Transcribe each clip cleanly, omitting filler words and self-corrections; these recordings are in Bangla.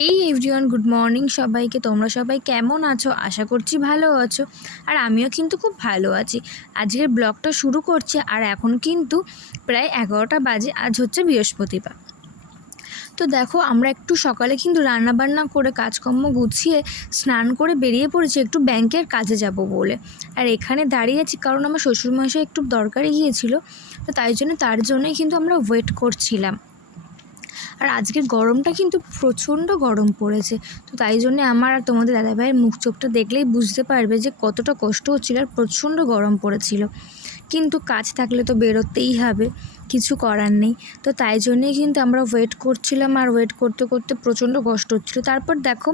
এই এভরিওয়ান, গুড মর্নিং সবাইকে। তোমরা সবাই কেমন আছো? আশা করছি ভালো আছো। আর আমিও কিন্তু খুব ভালো আছি। আজকের ব্লগটা শুরু করছি। আর এখন কিন্তু প্রায় 11টা বাজে। আজ হচ্ছে বৃহস্পতিবার। তো দেখো, আমরা একটু সকালে কিন্তু রান্নাবান্না করে কাজকর্ম গুছিয়ে স্নান করে বেরিয়ে পড়েছি একটু ব্যাংকের কাজে যাব বলে। আর এখানে দাঁড়িয়ে আছি কারণ আমার শ্বশুরমশাই একটু দরকারে গিয়েছিল। তো তার জন্যই কিন্তু আমরা ওয়েট করছিলাম। আর আজকের গরমটা কিন্তু প্রচণ্ড গরম পড়েছে। তো তাই জন্যে আমার আর তোমাদের দাদাভাইয়ের মুখ চোখটা দেখলেই বুঝতে পারবে যে কতটা কষ্ট হচ্ছিল। আর প্রচণ্ড গরম পড়েছিল, কিন্তু কাজ থাকলে তো বেরোতেই হবে, কিছু করার নেই। তো তাই জন্যেই কিন্তু আমরা ওয়েট করছিলাম। আর ওয়েট করতে করতে প্রচণ্ড কষ্ট হচ্ছিলো। তারপর দেখো,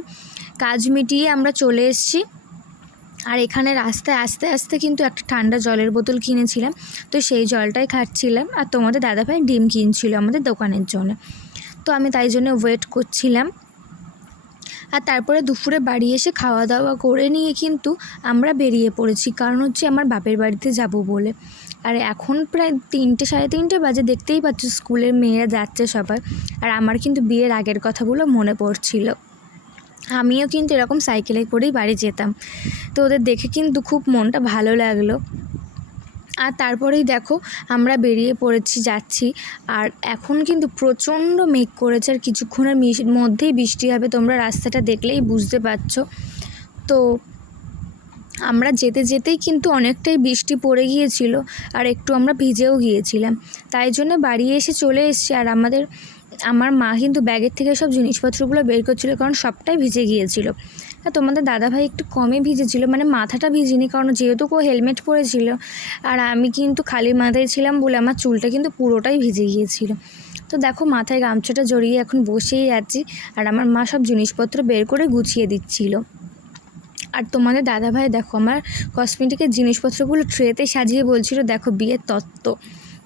কাজ মিটিয়ে আমরা চলে এসেছি। আর এখানে রাস্তায় আস্তে আস্তে কিন্তু একটা ঠান্ডা জলের বোতল কিনেছিলাম। তো সেই জলটাই খাচ্ছিলাম। আর তোমাদের দাদাভাই ডিম কিনছিল আমাদের দোকানের জন্য। তো আমি তাই জন্য ওয়েট করছিলাম। আর তারপরে দুপুরে বাড়ি এসে খাওয়া দাওয়া করে নিয়ে কিন্তু আমরা বেরিয়ে পড়েছি, কারণ হচ্ছে আমার বাপের বাড়িতে যাব বলে। আর এখন প্রায় 3টে সাড়ে 3টে বাজে। দেখতেই পাচ্ছ স্কুলের মেয়েরা যাচ্ছে সবাই। আর আমার কিন্তু বিয়ের আগের কথাগুলো মনে পড়ছিল। আমিও কিন্তু এরকম সাইকেলে করেই বাড়ি যেতাম। তো ওদের দেখে কিন্তু খুব মনটা ভালো লাগলো। আর তারপরেই দেখো, আমরা বেরিয়ে পড়েছি, যাচ্ছি। আর এখন কিন্তু প্রচণ্ড মেঘ করেছে। আর কিছুক্ষণের মধ্যেই বৃষ্টি হবে, তোমরা রাস্তাটা দেখলেই বুঝতে পারছো। তো আমরা যেতে যেতেই কিন্তু অনেকটাই বৃষ্টি পড়ে গিয়েছিল। আর একটু আমরা ভিজেও গিয়েছিলাম। তাই জন্য বাড়ি এসে চলে এসেছি। আর আমার মা কিন্তু ব্যাগের থেকে সব জিনিসপত্রগুলো বের করছিল, কারণ সবটাই ভিজে গিয়েছিল। আর তোমাদের দাদাভাই একটু কমই ভিজেছিল, মানে মাথাটা ভিজিনি, কারণ যেহেতু হেলমেট পরেছিল। আর আমি কিন্তু খালি মাথায় ছিলাম বলে আমার চুলটা কিন্তু পুরোটাই ভিজে গিয়েছিল। তো দেখো, মাথায় গামছাটা জড়িয়ে এখন বসেই আছি। আর আমার মা সব জিনিসপত্র বের করে গুছিয়ে দিচ্ছিল। আর তোমাদের দাদাভাই দেখো আমার কসমেটিকের জিনিসপত্রগুলো ট্রেতে সাজিয়ে বলছিল দেখো বিয়ের তত্ত্ব।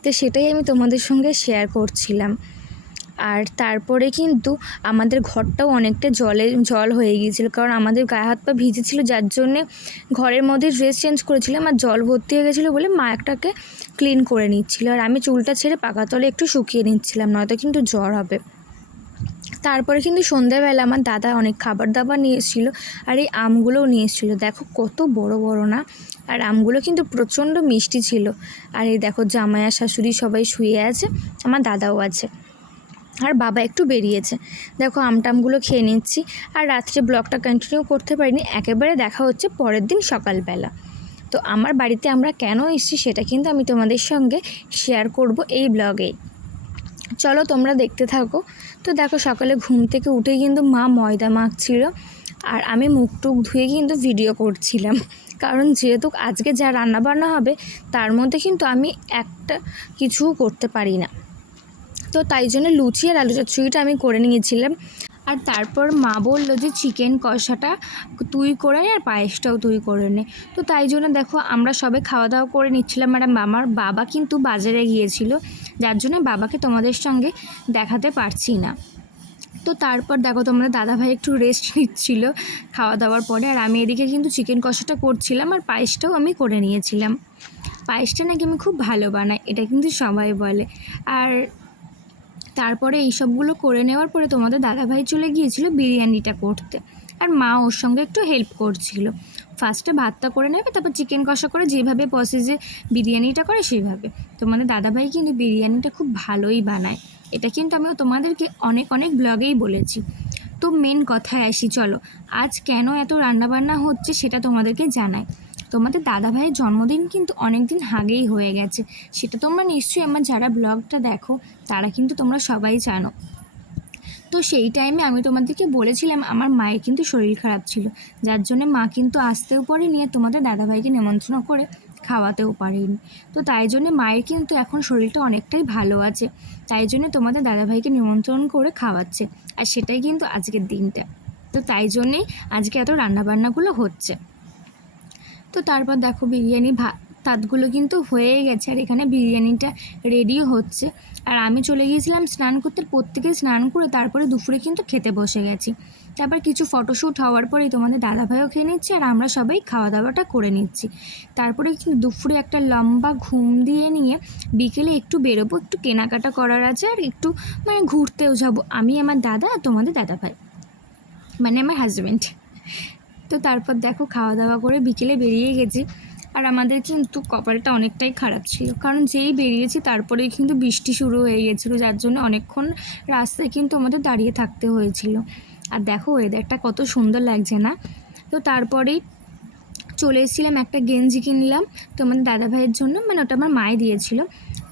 তো সেটাই আমি তোমাদের সঙ্গে শেয়ার করছিলাম। আর তারপরে কিন্তু আমাদের ঘরটাও অনেকটা জল হয়ে গিয়েছিল, কারণ আমাদের গায়ে হাত পা ভিজেছিল, যার জন্যে ঘরের মধ্যে ড্রেস চেঞ্জ করেছিলাম। আর জল ভর্তি হয়ে গেছিলো বলে মা একটাকে ক্লিন করে নিচ্ছিল। আর আমি চুলটা ছেড়ে পাকাতলে একটু শুকিয়ে নিচ্ছিলাম, নয়তো কিন্তু জ্বর হবে। তারপরে কিন্তু সন্ধ্যাবেলা আমার দাদা অনেক খাবার দাবার নিয়ে এসেছিলো। আর এই আমগুলোও নিয়ে এসেছিলো, দেখো কত বড় বড় না। আর আমগুলো কিন্তু প্রচণ্ড মিষ্টি ছিল। আর এই দেখো, জামাই আর শাশুড়ি সবাই শুয়ে আছে, আমার দাদাও আছে, আর বাবা একটু বেরিয়েছে। দেখো আমটামগুলো খেয়ে নিচ্ছি। আর রাত্রে ব্লগটা কন্টিনিউ করতে পারিনি, একেবারে দেখা হচ্ছে পরের দিন সকালবেলা। তো আমার বাড়িতে আমরা কেন এসেছি সেটা কিন্তু আমি তোমাদের সঙ্গে শেয়ার করব এই ব্লগে। চলো তোমরা দেখতে থাকো। তো দেখো, সকালে ঘুম থেকে উঠেই কিন্তু মা ময়দা মাখছিল। আর আমি মুখ টুক ধুয়ে কিন্তু ভিডিও করছিলাম, কারণ যেহেতু আজকে যা রান্নাবান্না হবে তার মধ্যে কিন্তু আমি একটা কিছু করতে পারি না। তো তাই জন্য লুচি আর আলু চচ্চড়িটা আমি করে নিয়েছিলাম। আর তারপর মা বললো যে চিকেন কষাটা তুই করে নে আর পায়েসটাও তুই করে নে। তো তাই জন্য দেখো আমরা সবাই খাওয়া দাওয়া করে নিচ্ছিলাম। আর আমার বাবা কিন্তু বাজারে গিয়েছিল, যার জন্য বাবাকে তোমাদের সঙ্গে দেখাতে পারছি না। তো তারপর দেখো, তোমরা দাদাভাই একটু রেস্ট নিচ্ছিল খাওয়া দাওয়ার পরে। আর আমি এদিকে কিন্তু চিকেন কষাটা করছিলাম, আর পায়েসটাও আমি করে নিয়েছিলাম। পায়েসটা নাকি আমি খুব ভালো বানাই, এটা কিন্তু সবাই বলে। আর তারপরে এইসবগুলো করে নেওয়ার পরে তোমাদের দাদাভাই চলে গিয়েছিল বিরিয়ানিটা করতে। আর মা ওর সঙ্গে একটু হেল্প করছিল। ফার্স্টে ভাতটা করে নেবে, তারপর চিকেন কষা করে যেভাবে প্রসেসে বিরিয়ানিটা করে সেভাবে। তোমাদের দাদাভাই কিন্তু বিরিয়ানিটা খুব ভালোই বানায়, এটা কিন্তু আমিও তোমাদেরকে অনেক অনেক ব্লগেই বলেছি। তো মেন কথায় আসি, চলো আজ কেন এত রান্নাবান্না হচ্ছে সেটা তোমাদেরকে জানাই। তোমাদের দাদাভাইয়ের জন্মদিন কিন্তু অনেক দিন আগেই হয়ে গেছে, সেটা তোমরা নিশ্চয়ই আমার যারা ব্লগটা দেখো তারা কিন্তু তোমরা সবাই জানো। তো সেই টাইমে আমি তোমাদেরকে বলেছিলাম আমার মায়ের কিন্তু শরীর খারাপ ছিল, যার জন্য মা কিন্তু আসতেও পারেনি, আর তোমাদের দাদাভাইকে নিমন্ত্রণ করে খাওয়াতেও পারেনি। তো তাই জন্য মায়ের কিন্তু এখন শরীরটা অনেকটাই ভালো আছে, তাই জন্য তোমাদের দাদাভাইকে নিমন্ত্রণ করে খাওয়াচ্ছে। আর সেটাই কিন্তু আজকের দিনটা। তো তাই জন্যেই আজকে এত রান্নাবান্নাগুলো হচ্ছে। তো তারপর দেখো, বিরিয়ানি ভাতগুলো কিন্তু হয়ে গেছে। আর এখানে বিরিয়ানিটা রেডিও হচ্ছে। আর আমি চলে গিয়েছিলাম স্নান করতে, প্রত্যেকে স্নান করে তারপরে দুপুরে কিন্তু খেতে বসে গেছি। তারপর কিছু ফটোশ্যুট হওয়ার পরেই তোমাদের দাদাভাইও খেয়ে নিচ্ছে, আর আমরা সবাই খাওয়া দাওয়াটা করে নিচ্ছি। তারপরে কিন্তু দুপুরে একটা লম্বা ঘুম দিয়ে নিয়ে বিকেলে একটু বেরোবো, একটু কেনাকাটা করার আছে, আর একটু মানে ঘুরতেও যাব আমি, আমার দাদা আর তোমাদের দাদাভাই। মানে আমার হাজব্যান্ড। তো তারপর দেখো খাওয়া দাওয়া করে বিকেলে বেরিয়ে গেছি। আর আমাদের কিন্তু কপালটা অনেকটাই খারাপ ছিল, কারণ যেই বেরিয়েছি তারপরেই কিন্তু বৃষ্টি শুরু হয়ে গেছিলো, যার জন্য অনেকক্ষণ রাস্তায় কিন্তু আমাদের দাঁড়িয়ে থাকতে হয়েছিল। আর দেখো ওয়েদারটা কত সুন্দর লাগছে না। তো তারপরেই চলে এসেছিলাম, একটা গেঞ্জি কিনলাম তোমাদের দাদা ভাইয়ের জন্য, মানে ওটা আমার মায়ে দিয়েছিল।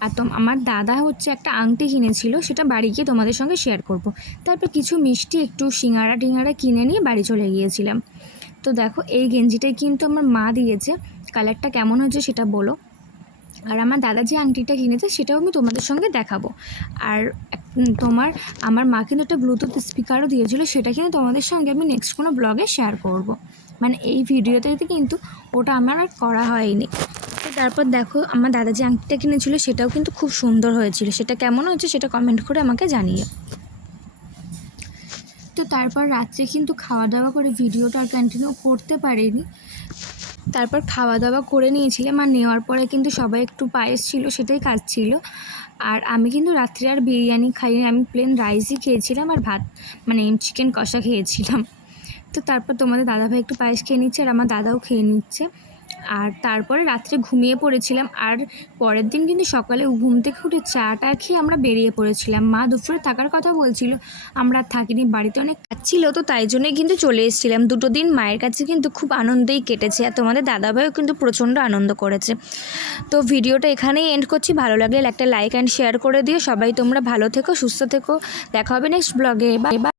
আর আমার দাদা হচ্ছে একটা আংটি কিনেছিল, সেটা বাড়ি গিয়ে তোমাদের সঙ্গে শেয়ার করব। তারপর কিছু মিষ্টি, একটু সিঙ্গারা টিঙ্গারা কিনে নিয়ে বাড়ি চলে গিয়েছিলাম। তো দেখো এই গেঞ্জিটাই কিন্তু আমার মা দিয়েছে, কালারটা কেমন হয়েছে সেটা বলো। আর আমার দাদা যে আংটিটা কিনেছে সেটাও আমি তোমাদের সঙ্গে দেখাবো। আর আমার মা কিন্তু একটা ব্লুটুথ স্পিকারও দিয়েছিল, সেটা কিন্তু তোমাদের সঙ্গে আমি নেক্সট কোনো ব্লগে শেয়ার করব। মানে এই ভিডিওতে কিন্তু ওটা আমার আর করা হয়নি। তো তারপর দেখো আমার দাদা যে আংটিটা কিনেছিল সেটাও কিন্তু খুব সুন্দর হয়েছিল, সেটা কেমন হয়েছে সেটা কমেন্ট করে আমাকে জানিও। তো তারপর রাত্রে কিন্তু খাওয়া দাওয়া করে ভিডিওটা আর কন্টিনিউ করতে পারিনি। তারপর খাওয়া দাওয়া করে নিয়েছিলাম, আর নেওয়ার পরে কিন্তু সবাই একটু পায়েস ছিল সেটাই খাচ্ছিল। আর আমি কিন্তু রাত্রে আর বিরিয়ানি খাইনি, আমি প্লেন রাইসই খেয়েছিলাম আর ভাত, মানে চিকেন কষা খেয়েছিলাম। তো তারপর তোমাদের দাদাভাই একটু পায়েস খেয়ে নিচ্ছে আর আমার দাদাও খেয়ে নিচ্ছে। আর তারপরে রাত্রে ঘুমিয়ে পড়েছিলাম। আর পরের দিন কিন্তু সকালে ঘুম থেকে উঠে চাটা খেয়ে আমরা বেরিয়ে পড়েছিলাম। মা দুপুরে থাকার কথা বলছিল, আমরা থাকিনি, বাড়িতে অনেক কাজ ছিল, তো তাই জন্যই কিন্তু চলে এসেছিলাম। দুটো দিন মায়ের কাছে কিন্তু খুব আনন্দেই কেটেছে, আর তোমাদের দাদাভাইও কিন্তু প্রচণ্ড আনন্দ করেছে। তো ভিডিওটা এখানেই এন্ড করছি। ভালো লাগলে একটা লাইক অ্যান্ড শেয়ার করে দিও। সবাই তোমরা ভালো থেকো, সুস্থ থেকো। দেখা হবে নেক্সট ব্লগে। বা